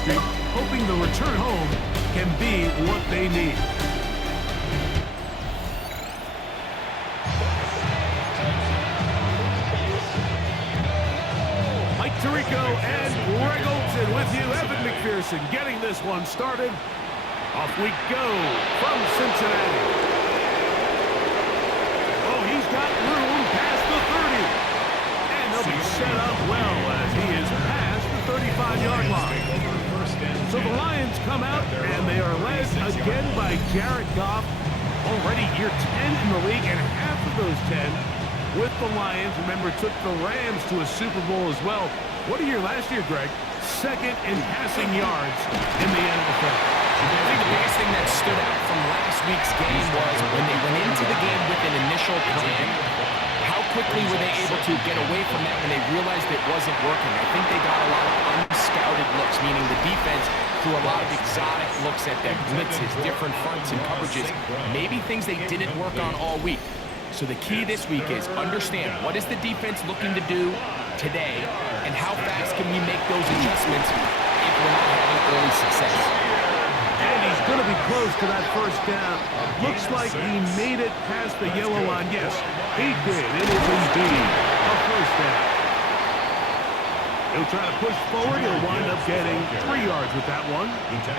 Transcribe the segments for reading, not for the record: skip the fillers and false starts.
street, hoping the return home can be what they need. Mike Tirico and Greg Olsen with you. Evan McPherson getting this one started. Off we go from Cincinnati. Oh, he's got room past the 30. And they'll be set up well as he is past the 35-yard line. So the Lions come out, and they are led again by Jared Goff. Already year 10 in the league, and half of those 10 with the Lions. Remember, took the Rams to a Super Bowl as well. What a year last year, Greg. Second in passing yards in the NFL. I think the biggest thing that stood out from last week's game was when they went into the game with an initial plan, how quickly were they able to get away from that when they realized it wasn't working. I think they got a lot of unscouted looks, meaning the defense threw a lot of exotic looks at them, blitzes, different fronts and coverages, maybe things they didn't work on all week. So the key this week is understand what is the defense looking to do today and how fast can we make those adjustments if we're not having early success. And he's going to be close to that first down. Looks like he made it past the yellow line. Yes, he did. It is indeed a first down. He'll try to push forward. He'll wind up getting 3 yards with that one.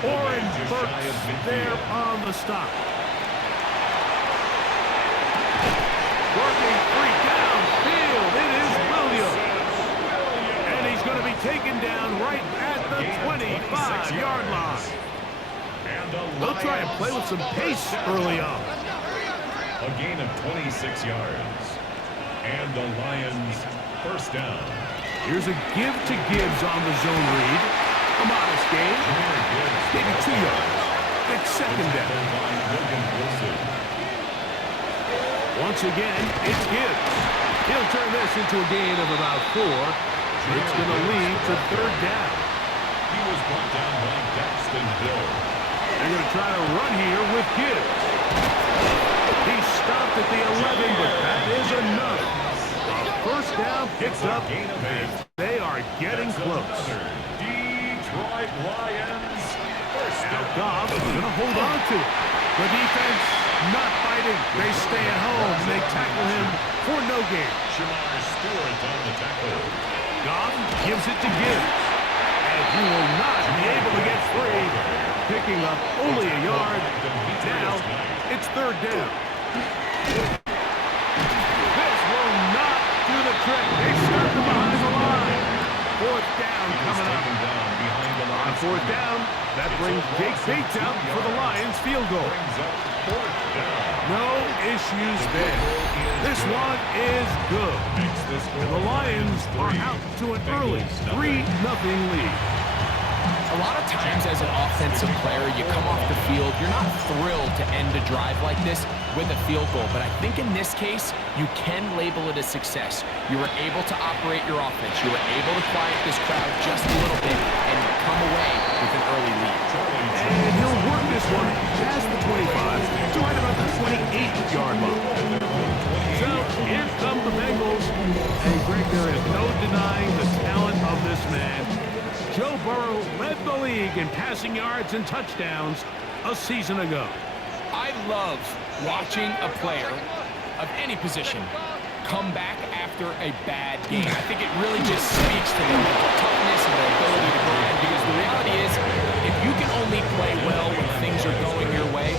Oren Burks there on the stop. Working free downfield. It is Williams. And he's going to be taken down right at the 25-yard line. They'll try and play with some pace early on. A gain of 26 yards. And the Lions first down. Here's a give to Gibbs on the zone read. A modest gain. Maybe 2 yards. It's second down. Once again, it's Gibbs. He'll turn this into a gain of about 4. It's going to lead to third down. He was brought down by Daxton Hill. They're going to try to run here with Gibbs. He stopped at the 11, but that is enough. A first down picked up, and they are getting close. Detroit Lions. Now Goff is going to hold on to it. The defense not fighting. They stay at home. They tackle him for no gain. Shamar Stewart on the tackle. Goff gives it to Gibbs. And he will not be able to get free. Picking up only a yard. Now, it's third down. This will not do the trick. They start them behind the line. Fourth down coming up. On fourth down, that brings Jake Bates out for the Lions field goal. No issues there. This one is good. And the Lions are out to an early 3-0 lead. A lot of times as an offensive player, you come off the field, you're not thrilled to end a drive like this with a field goal. But I think in this case, you can label it a success. You were able to operate your offense. You were able to quiet this crowd just a little bit and come away with an early lead. And he'll work this one past the 25 to right about the 28-yard line. So here come the Bengals. And Greg, there is no denying the talent of this man. Joe Burrow led the league in passing yards and touchdowns a season ago. I love watching a player of any position come back after a bad game. I think it really just speaks to the mental toughness and the ability to grind, because the reality is, if you can only play well when things are going your way,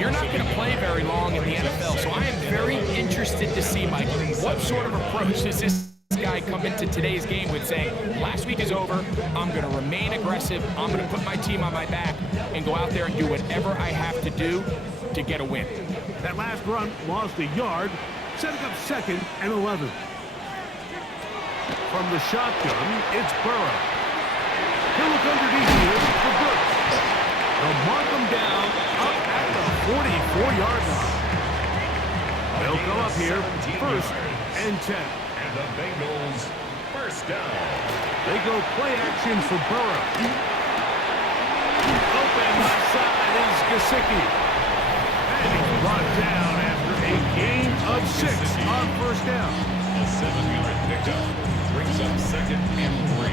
you're not going to play very long in the NFL. So I am very interested to see, Mike, what sort of approach does this guy come into today's game with, saying, last week is over, I'm going to remain aggressive, I'm going to put my team on my back and go out there and do whatever I have to do to get a win. That last run lost a yard, setting up second and 11. From the shotgun, it's Burrow. He'll look underneath here for Brooks. They'll mark him down up at the 44-yard line. They'll go up here first and 10. The Bengals first down. They go play action for Burrow. Open left side is Gesicki. And he's brought down after a gain of 6 on first down. A 7-yard pickup brings up second and 3.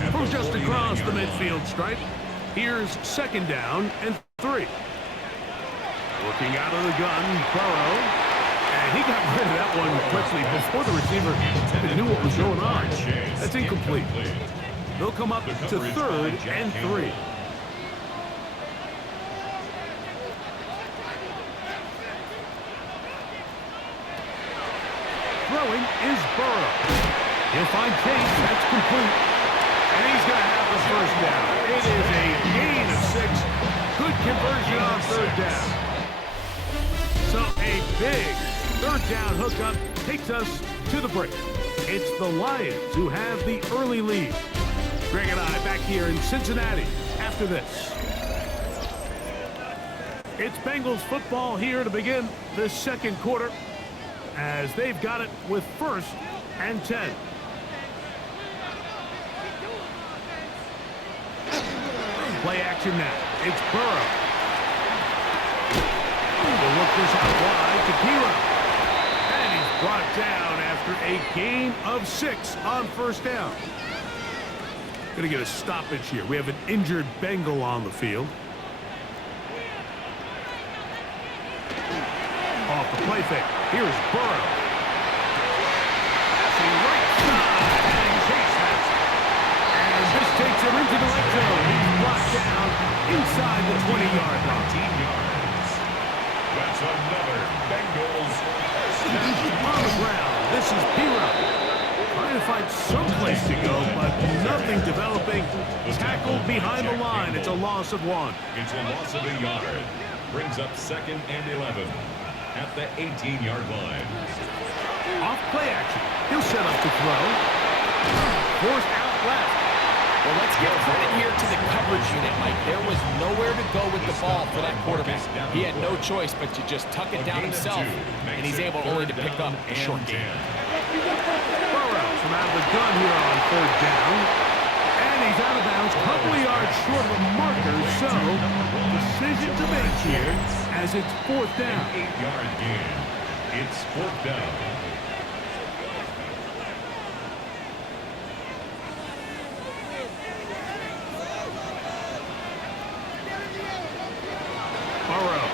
And from just across the midfield stripe. Here's second down and 3. Looking out of the gun, Burrow. And he got rid of that one quickly before the receiver even knew what was going on. That's incomplete. They'll come up to third and 3. Throwing is Burrow. He'll find Chase. That's complete. And he's going to have the first down. It is a gain of 6. Good conversion on third down. So a big third down hookup takes us to the break. It's the Lions who have the early lead. Greg and I back here in Cincinnati after this. It's Bengals football here to begin the second quarter, as they've got it with first and 10. Play action now. It's Burrow. We'll look this out wide to Piro. And he's brought down after a gain of 6 on first down. Going to get a stoppage here. We have an injured Bengal on the field. Off the play fake. Here's Burrow. Passing right side. And Chase has it. And this takes him into the red zone. He's brought down inside the 20-yard line. 18 yards. That's another Bengals first down. On the ground, this is Piro. Trying to find some place to go, but nothing developing. Tackled behind the line. It's a loss of 1. It's a loss of a yard. Brings up second and 11 at the 18-yard line. Off play action. He'll set up to throw. Forced out left. Well, let's give credit here to the coverage unit, Mike. There was nowhere to go with the ball for that quarterback. He had no choice but to just tuck it down himself, and he's able only to pick up a short gain. Burrow from out of the gun here on third down. And he's out of bounds, a couple of yards short of a marker, so decision to make here as it's fourth down. 8-yard gain. It's fourth down. Burrow.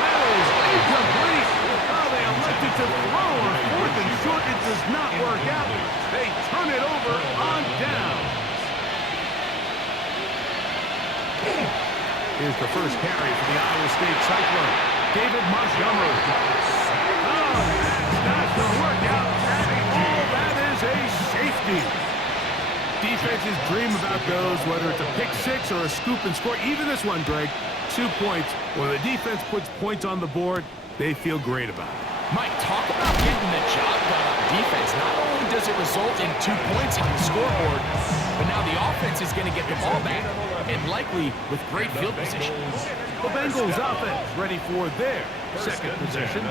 That is incomplete. Oh, they elected to throw on fourth and short. It does not work out. They turn it over on down. Here's the first carry for the Iowa State Cyclone. David Montgomery. Oh, that's not going to work out at all. That is a safety. Defenses dream about those, whether it's a pick 6 or a scoop and score. Even this one, Greg, 2 points. When the defense puts points on the board, they feel great about it. Mike, talk about getting the job done on defense. Not only does it result in 2 points on the scoreboard, but now the offense is going to get the ball back, and likely with great field position. The Bengals offense ready for their second possession.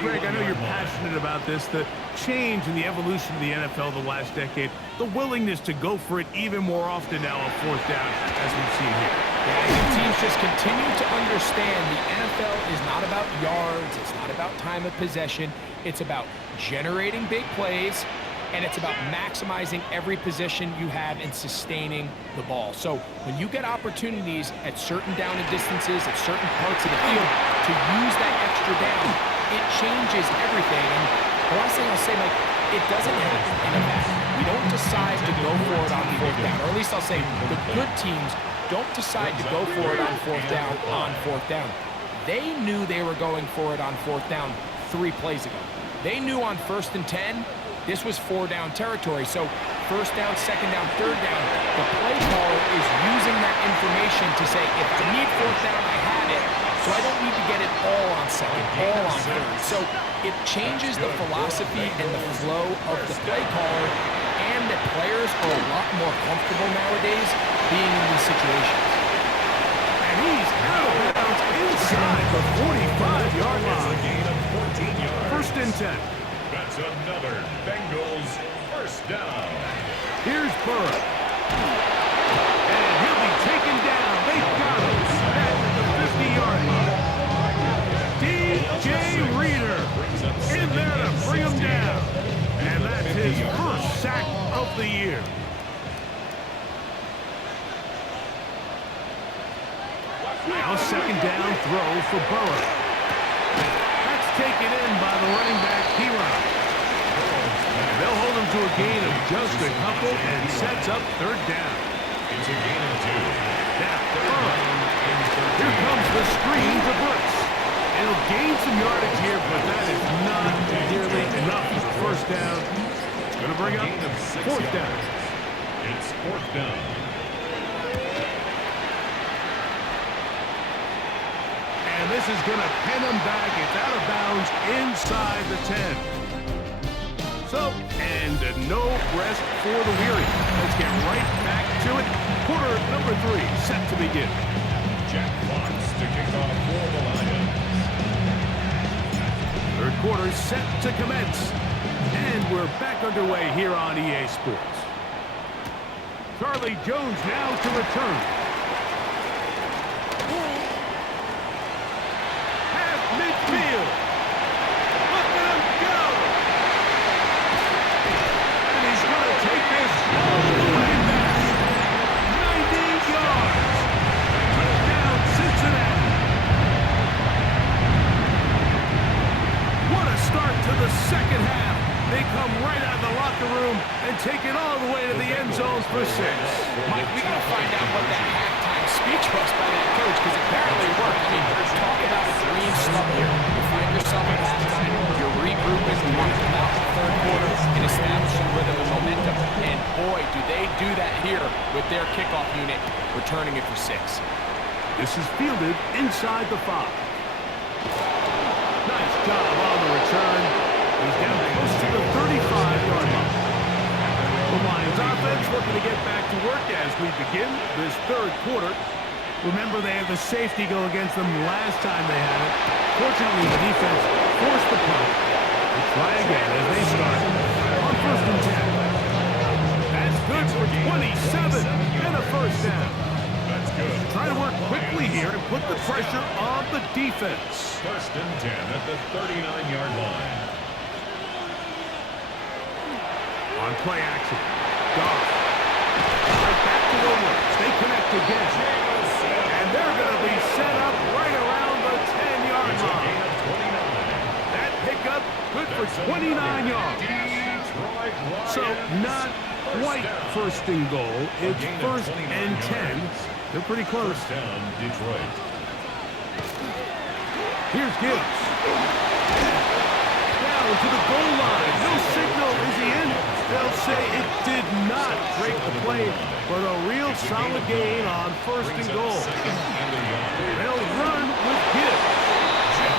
Greg, I know you're passionate about this. The change in the evolution of the NFL the last decade, the willingness to go for it even more often now on fourth down, as we've seen here. Yeah, I think teams just continue to understand the NFL is not about yards, it's not about time of possession, it's about generating big plays, and it's about maximizing every position you have and sustaining the ball. So when you get opportunities at certain down and distances, at certain parts of the field, to use that extra down, it changes everything. And the last thing I'll say, Mike, it doesn't happen in a vacuum. We don't decide to go for it on fourth down, or at least I'll say the good teams don't decide to go for it on fourth down. They knew they were going for it on fourth down 3 plays ago. They knew on 1st and 10, this was 4-down territory. So first down, second down, third down, the play caller is using that information to say, if I need fourth down, I have it. So I don't need to get it all on second, all on third. So it changes the philosophy and the flow of the play caller, and that players are a lot more comfortable nowadays being in these situations. And he's out of bounds inside the 45-yard line. A gain of 14 yards. First and 10. That's another Bengals first down. Here's Burrow. And he'll be taken down. They've got him at the 50-yard line. DJ Reader in there to bring him down. And that's his first sack of the year. Now second down throw for Burrow. That's taken in by the running back, P-Ron. They'll hold him to a gain of just a couple and sets up third down. It's a gain of 2. Now, here comes the screen to Brooks. It'll gain some yardage here, but that is not nearly enough for the first down. Going to bring up fourth down. It's fourth down. And this is going to pin him back. It's out of bounds inside the 10. So, and no rest for the weary. Let's get right back to it. Quarter number 3 set to begin. Jack Fox to kick off for the Lions. Third quarter set to commence. And we're back underway here on EA Sports. Charlie Jones now to return. Half midfield. Look at him go. And he's going to take this all the way back. 90 yards. Touchdown, Cincinnati. What a start to the second half. They come right out of the locker room and take it all the way to the end zone for 6. Mike, we got to find out what that halftime speech was by that coach, because apparently it worked. I mean, talk about a dream stuff here. You find yourself at halftime, you're regrouping, you want to come out in the third quarter and establish a rhythm and momentum. And boy, do they do that here with their kickoff unit, returning it for 6. This is fielded inside the 5. Nice job on the return. He's down close to the 35-yard line. The Lions offense looking to get back to work as we begin this third quarter. Remember, they had the safety go against them last time they had it. Fortunately, the defense forced the punt. They try again as they start on first and 10. That's good for 27 and a first down. That's good. Try to work quickly here and put the pressure on the defense. First and 10 at the 39-yard line. On play action. Goff. Right back to Williams. They connect again. And they're going to be set up right around the 10-yard line. That pickup good for 29 yards. So not quite first and goal. It's first and 10. They're pretty close. First down, Detroit. Here's Gibbs. Down to the goal line. No signal. Is he in? They'll say it did not break the play, but a real solid gain on first and goal. They'll run with Gibbs.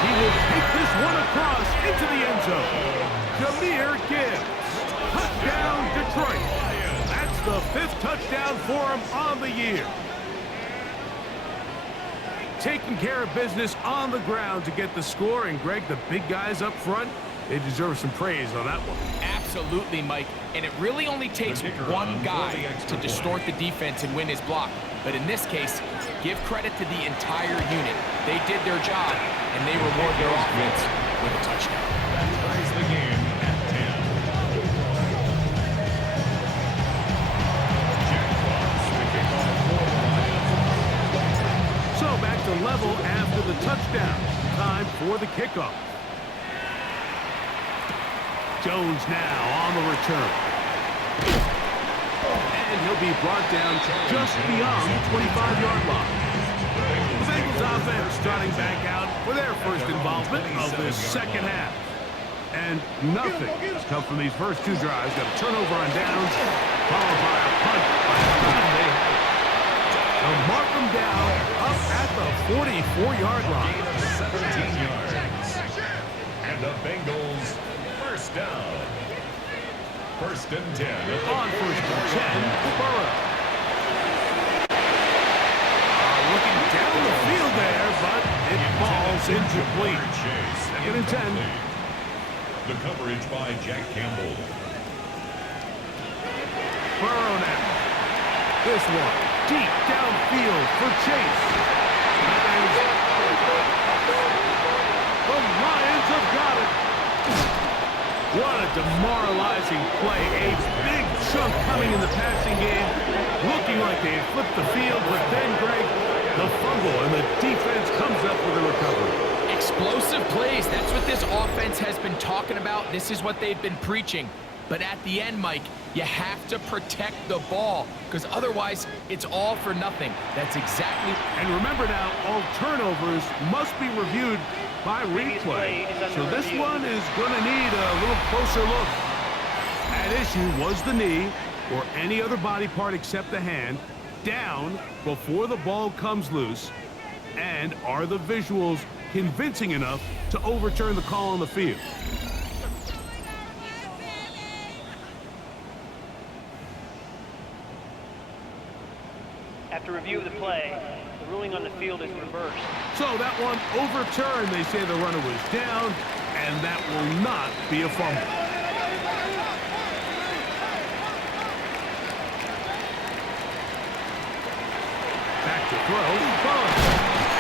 He will take this one across into the end zone. Jahmyr Gibbs. Touchdown, Detroit. That's the 5th touchdown for him on the year. Taking care of business on the ground to get the score, and Greg, the big guys up front, they deserve some praise on that one. Absolutely, Mike. And it really only takes one guy to distort the defense and win his block. But in this case, give credit to the entire unit. They did their job, and they reward their offense with a touchdown. That ties the game at 10. Jack Fox to kick off for the Lions. So back to level after the touchdown. Time for the kickoff. Jones now on the return. And he'll be brought down just beyond the 25-yard line. The Bengals offense starting back out for their first involvement of this second half. And nothing has come from these first 2 drives. Got a turnover on downs, followed by a punt by Sunday. They'll mark them down up at the 44-yard line. Gain of 17 yards. And the Bengals first down. First and 10. On first and 10, Burrow. Looking down the field there, but it falls incomplete. Second and 10. The coverage by Jack Campbell. Burrow now. This one deep downfield for Chase. The Lions have got it. What a demoralizing play. A big chunk coming in the passing game. Looking like they had flipped the field, but then, Greg, the fumble, and the defense comes up with a recovery. Explosive plays. That's what this offense has been talking about. This is what they've been preaching. But at the end, Mike, you have to protect the ball, because otherwise it's all for nothing. That's exactly... And remember now, all turnovers must be reviewed by replay. So this one is going to need a little closer look. At issue was the knee, or any other body part except the hand, down before the ball comes loose. And are the visuals convincing enough to overturn the call on the field? After review of the play, the ruling on the field is reversed. So that one overturned. They say the runner was down, and that will not be a fumble. Back to throw.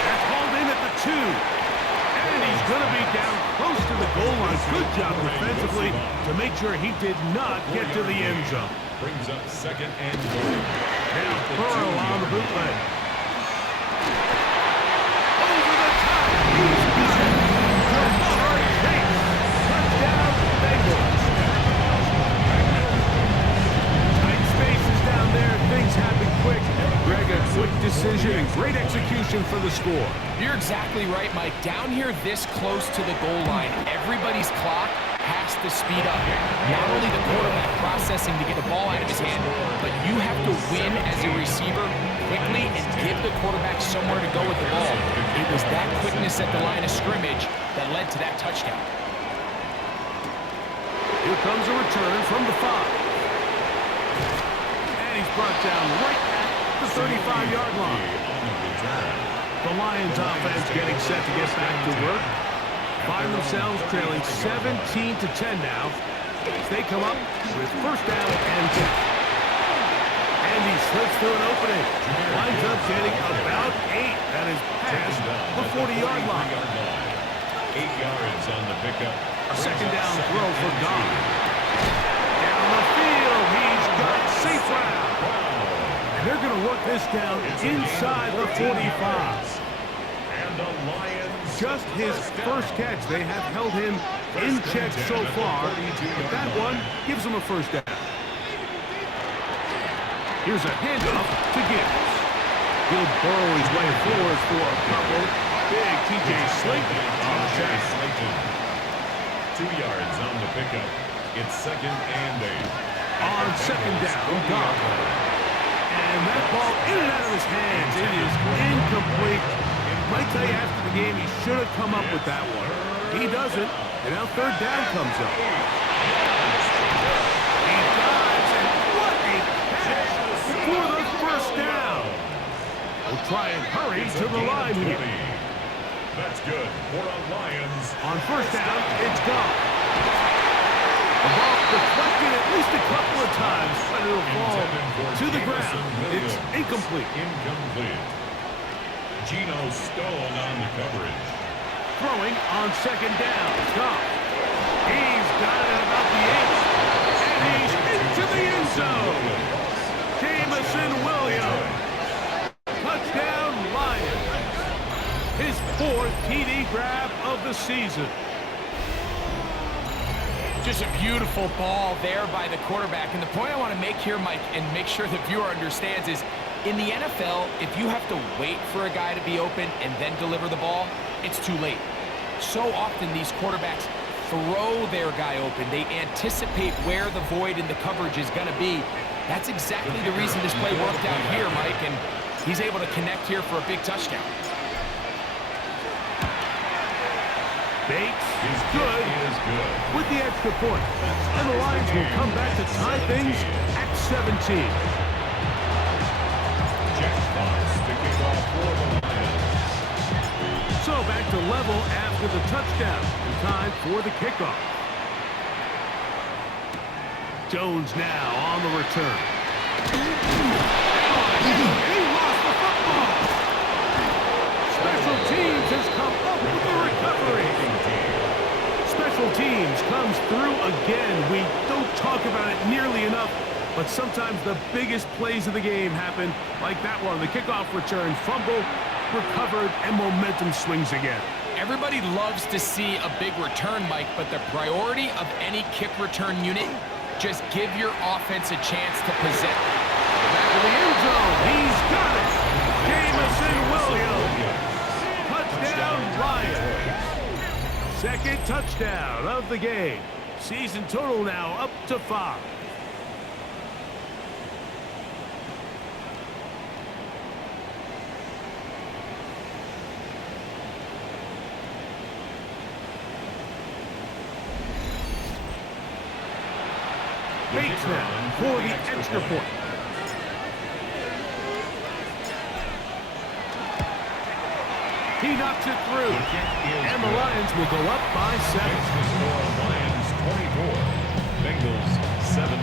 That's hauled in at the 2. And he's going to be down close to the goal line. Good job defensively to make sure he did not get to the end zone. Brings up second and goal. Now Burrow on the bootleg. Over the top. He's got it. Jamar Chase. Touchdown, Bengals. Tight spaces down there. Things happen quick. Greg, a quick decision and great execution for the score. You're exactly right, Mike. Down here this close to the goal line, everybody's clock has to speed up. Not only the quarterback processing to get the ball out of his hand, but you have to win as a receiver quickly and give the quarterback somewhere to go with the ball. It was that quickness at the line of scrimmage that led to that touchdown. Here comes a return from the 5. And he's brought down right at the 35-yard line. The Lions offense getting set to get back to work. Find themselves trailing 17-10 now. They come up with first down and 10. And he slips through an opening. Winds up getting about 8. That is past the 40-yard line. 8 yards on the pickup. A second down throw for Goff. Down the field, he's got safe route. And they're going to work this down inside the 45. And the Lions. Just his first catch. They have held him in check so far. But that one gives him a first down. Here's a handoff to Gibbs. He'll burrow his way forward for a couple. Big T.J. Slayton on the sack. 2 yards on the pickup. It's second and 8. On second down, Goff. And that ball in and out of his hands. It is incomplete. Might tell you after the game he should have come up with that one. He doesn't, and now third down comes up. He dives, and what a catch for the first down. We'll try and hurry to the line here. That's good for the Lions. On first down, it's gone. The ball deflected at least a couple of times, but it'll fall to the ground. It's incomplete. Incomplete. Geno Stone on the coverage. Throwing on second down. Goff. He's got it about the 8. And he's into the end zone. Jamison Williams. Touchdown Lions. His 4th TD grab of the season. Just a beautiful ball there by the quarterback. And the point I want to make here, Mike, and make sure the viewer understands is, in the NFL, if you have to wait for a guy to be open and then deliver the ball, it's too late. So often these quarterbacks throw their guy open. They anticipate where the void in the coverage is going to be. That's exactly the reason this play worked out here, Mike, and he's able to connect here for a big touchdown. Bates is good with the extra point. And the Lions will come back to tie things at 17. So back to level after the touchdown. And time for the kickoff. Jones now on the return. He lost the football. Special teams has come up with the recovery. Special teams comes comes through again. We don't talk about it nearly enough, but sometimes the biggest plays of the game happen like that one. The kickoff return, fumble, recovered, and momentum swings again. Everybody loves to see a big return, Mike, but the priority of any kick return unit, just give your offense a chance to possess. Back to the end zone. He's got it. Jamison Williams. Touchdown, Lions. Second touchdown of the game. Season total now up to 5. Bates now for the extra point. He knocks it through, and the Lions will go up by 7. Makes the score Lions 24, Bengals 17.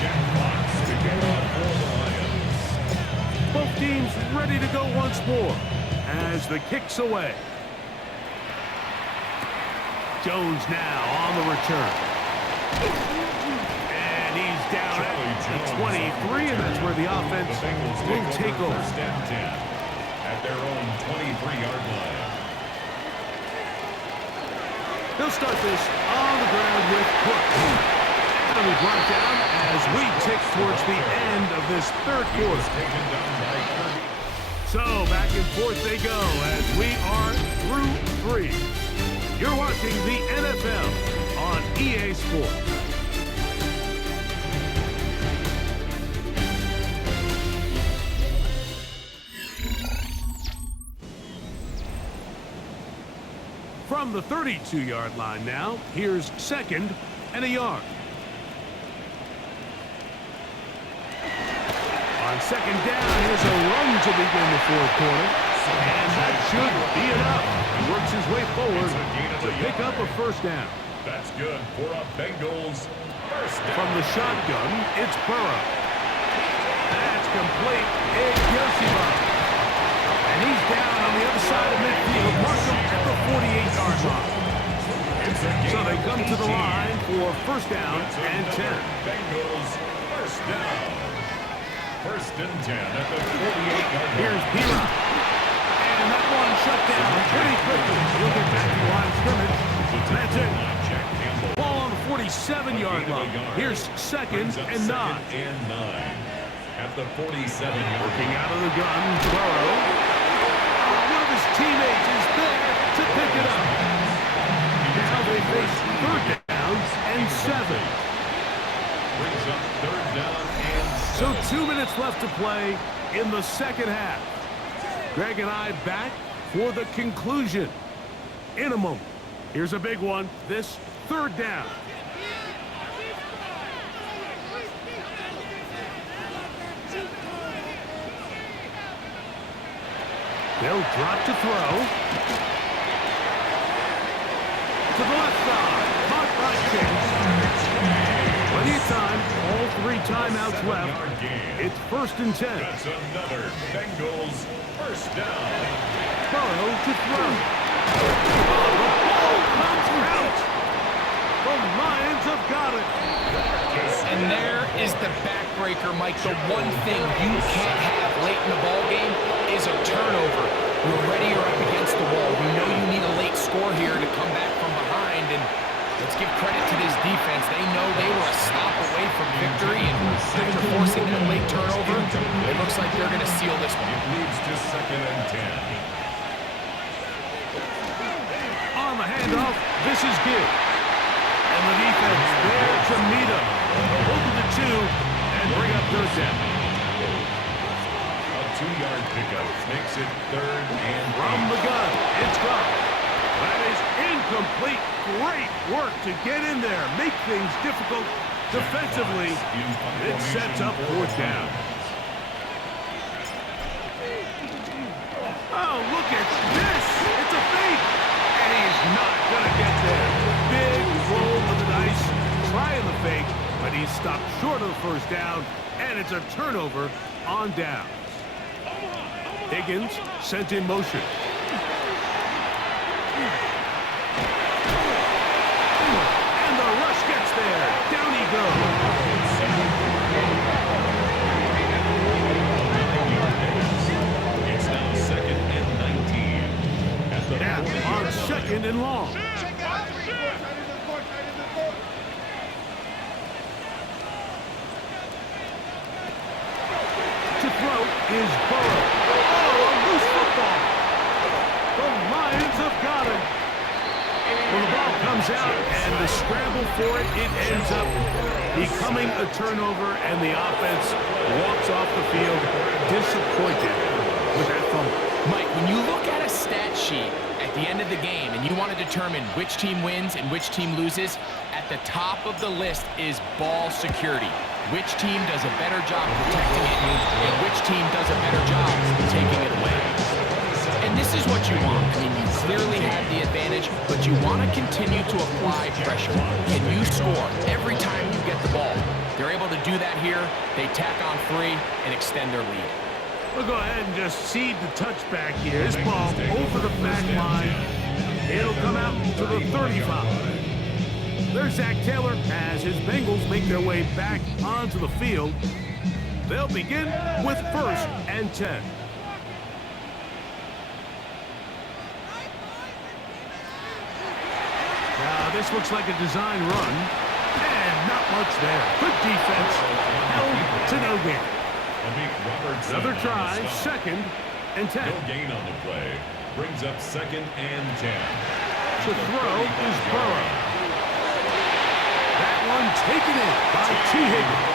Jack Fox to get on for the Lions. Both teams ready to go once more as the kick's away. Jones now on the return. And he's down at the 23, and that's where the offense will take over. First and 10 at their own 23-yard line. They'll start this on the ground with Cook. And we brought down as we tick towards the end of this third quarter. Taken down by Kirby. So back and forth they go as we are through 3. You're watching the NFL on EA Sports. From the 32-yard line now, here's 2nd and a yard. On 2nd down, here's a run to begin the fourth quarter. And that should be enough. He works his way forward to pick up a first down. That's good for a Bengals first down. From the shotgun, it's Burrow. That's complete. Igosiba. And he's down on the other side of midfield. Marshall at the 48-yard line. So they come to the line for first down and 10. Bengals first down. First and 10 at the 48-yard line. Here's Pira. And that one shut down pretty quickly. He'll get back to the line of scrimmage. That's it. Ball on the 47-yard line. Here's 2nd and 9. And 9 at the 47-yard. Working out of the gun, Burrow. One of his teammates is there to pick it up. Now they face third downs and 7. Brings up third down and 7. So 2 minutes left to play in the second half. Greg and I back for the conclusion in a moment. Here's a big one. This third down. They'll drop to throw. To the left side. Caught by Chase. Plenty of time. All 3 timeouts left. It's 1st and 10. That's another Bengals first down. Burrow to throw. The ball comes out. The Lions have got it. And there is the backbreaker, Mike. The one thing you can't have late in the ball game is a turnover. You're ready, you're up against the wall. You know you need a late score here to come back from behind, and let's give credit to this defense. They know they were a stop away from victory, and after forcing that late turnover, it looks like they're going to seal this one. It leads to 2nd and 10. On the handoff, this is good. And the defense there to meet him. Open to 2 and bring up third down. A 2-yard pickup makes it 3rd and 8. From the gun, it's gone. That is incomplete. Great work to get in there. Make things difficult defensively. It sets up fourth down. Oh, look at this. It's a fake. And he's not going to get there. Big roll of the dice. Trying the fake, but he's stopped short of the first down. And it's a turnover on down. Higgins sent in motion. second and long. To throw is Burrow. Oh, a loose football. The Lions have got it. Well, the ball comes out, and the scramble for it, it ends up becoming a turnover, and the offense walks off the field disappointed with that fumble. Mike, when you look at a stat sheet at the end of the game and you want to determine which team wins and which team loses, at the top of the list is ball security. Which team does a better job protecting it and which team does a better job taking it away. And this is what you want. I mean, you clearly had the advantage, but you want to continue to apply pressure. Can you score every time you get the ball? They're able to do that here. They tack on 3 and extend their lead. We'll go ahead and just cede the touchback here. This ball over the back line. It'll come out to the 35. There's Zach Taylor as his Bengals make their way back onto the field. They'll begin with 1st and 10. Now, this looks like a design run. And not much there. Good defense. Held to no gain. Another try, 2nd and 10. No gain on the play. Brings up 2nd and 10. To throw is Burrow. That one taken in by T. Higgins.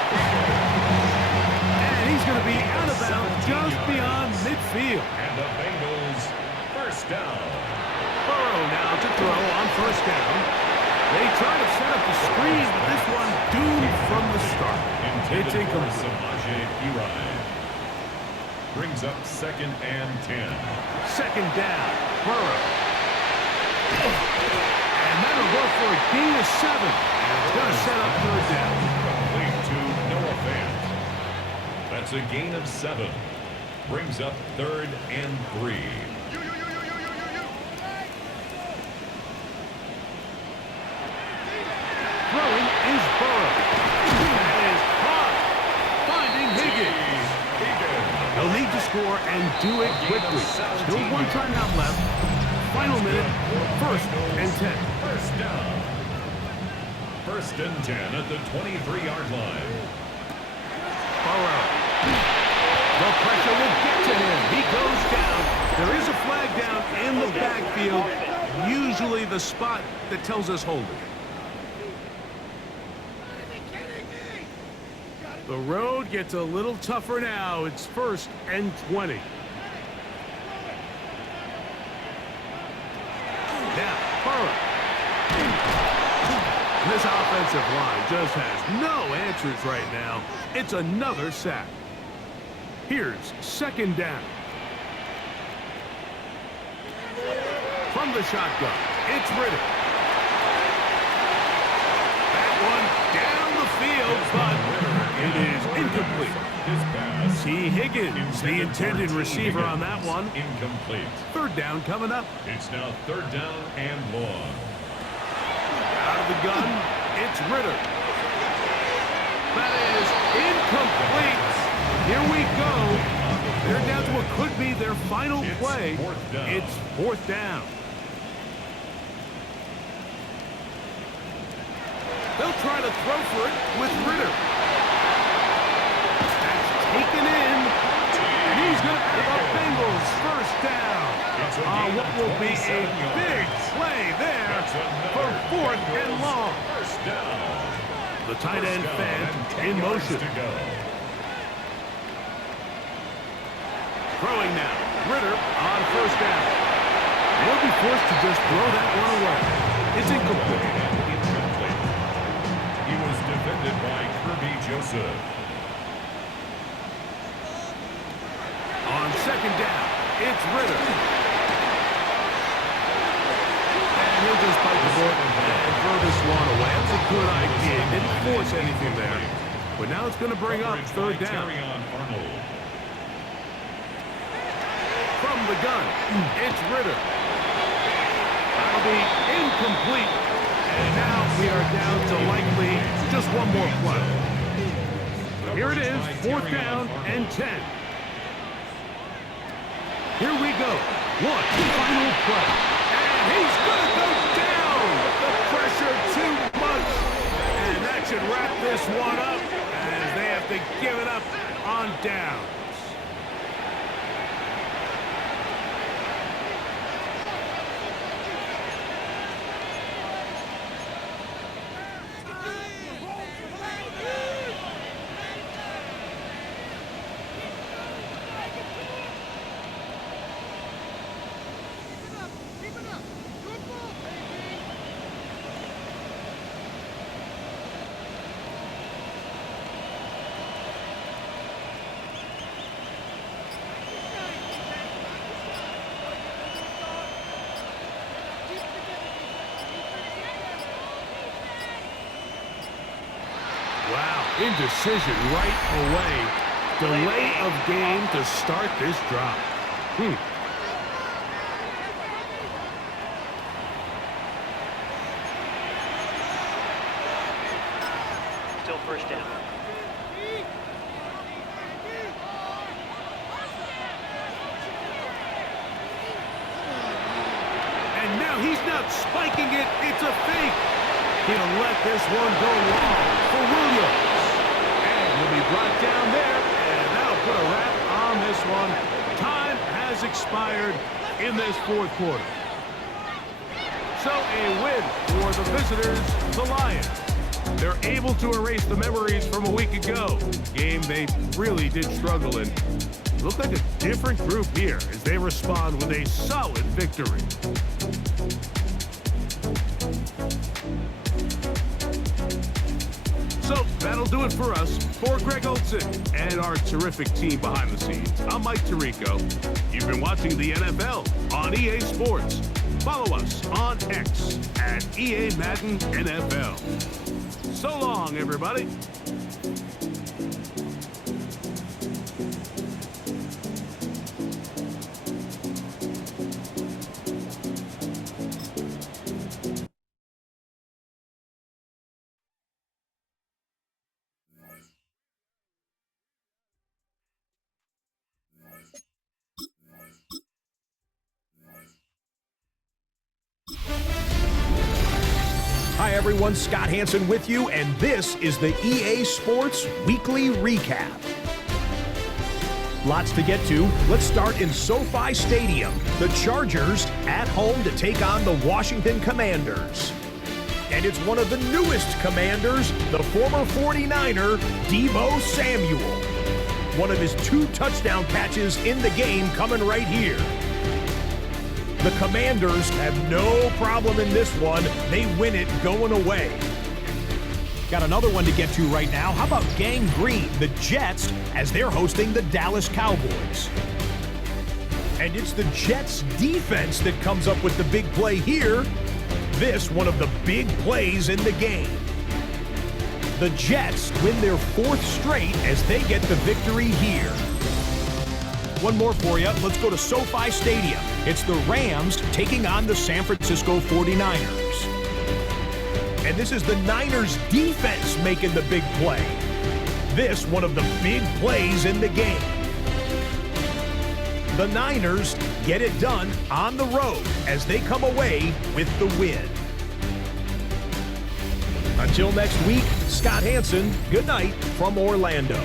And he's going to be out of bounds just beyond midfield. And the Bengals 1st down. Burrow now to throw on 1st down. They try to set up the screen, but this one doomed from the start. It's incomplete. Brings up 2nd and 10. 2nd down, Burrow. And that'll go for a gain of 7. And it's going to set up 3rd down. Complete to Noah Fant. That's a gain of 7. Brings up 3rd and 3. Throwing is Burrow. That is caught. Finding Higgins. They'll need to score and do it quickly. Still 1 timeout left. Final minute, 1st and 10. 1st down. 1st and 10 at the 23-yard line. Burrow. The pressure will get to him. He goes down. There is a flag down in the backfield. Usually the spot that tells us hold it. The road gets a little tougher now. It's 1st and 20. Now, Burrow. This offensive line just has no answers right now. It's another sack. Here's 2nd down. From the shotgun, it's Riddick. That one down the field, but it is incomplete. T. Higgins, the intended receiver on that one. Incomplete. 3rd down coming up. It's now 3rd down and long. Out of the gun, it's Ritter. That is incomplete. Here we go. They're down to what could be their final play. It's 4th down. They'll try to throw for it with Ritter. That's taken in. And he's going to have the Bengals 1st down. What will be a big play there for 4th and long. The tight end Fant in motion. Throwing now. Ritter on 1st down. They'll be forced to just throw that one away. It's incomplete. He was defended by Kirby Joseph. On 2nd down, it's Ritter. And he'll just bite the bullet and throw this one away. That's a good idea. Didn't force anything there. But now it's going to bring up 3rd down. From the gun, it's Ritter. That'll be incomplete. And now we are down to likely just one more play. Here it is, 4th down and 10. Here we go. One final play. And And he's going to go down. The pressure too much. And that should wrap this one up as they have to give it up on downs. Wow, indecision right away. Delay of game to start this drive. Still first down. And now he's not spiking it. It's a fake. He'll let this one go long for Williams. And he'll be brought down there. And that'll put a wrap on this one. Time has expired in this fourth quarter. So a win for the visitors, the Lions. They're able to erase the memories from a week ago. Game they really did struggle in. Look like a different group here as they respond with a solid victory. So that'll do it for us. For Greg Olson and our terrific team behind the scenes, I'm Mike Tirico. You've been watching the NFL on EA Sports. Follow us on X at EA Madden NFL. So long, everybody. Hi everyone, Scott Hansen with you, and this is the EA Sports Weekly Recap. Lots to get to. Let's start in SoFi Stadium. The Chargers at home to take on the Washington Commanders. And it's one of the newest Commanders, the former 49er, Deebo Samuel. One of his 2 touchdown catches in the game coming right here. The Commanders have no problem in this one. They win it going away. Got another one to get to right now. How about Gang Green, the Jets, as they're hosting the Dallas Cowboys? And it's the Jets defense that comes up with the big play here. This one of the big plays in the game. The Jets win their 4th straight as they get the victory here. One more for you. Let's go to SoFi Stadium. It's the Rams taking on the San Francisco 49ers. And this is the Niners defense making the big play. This one of the big plays in the game. The Niners get it done on the road as they come away with the win. Until next week, Scott Hansen, good night from Orlando.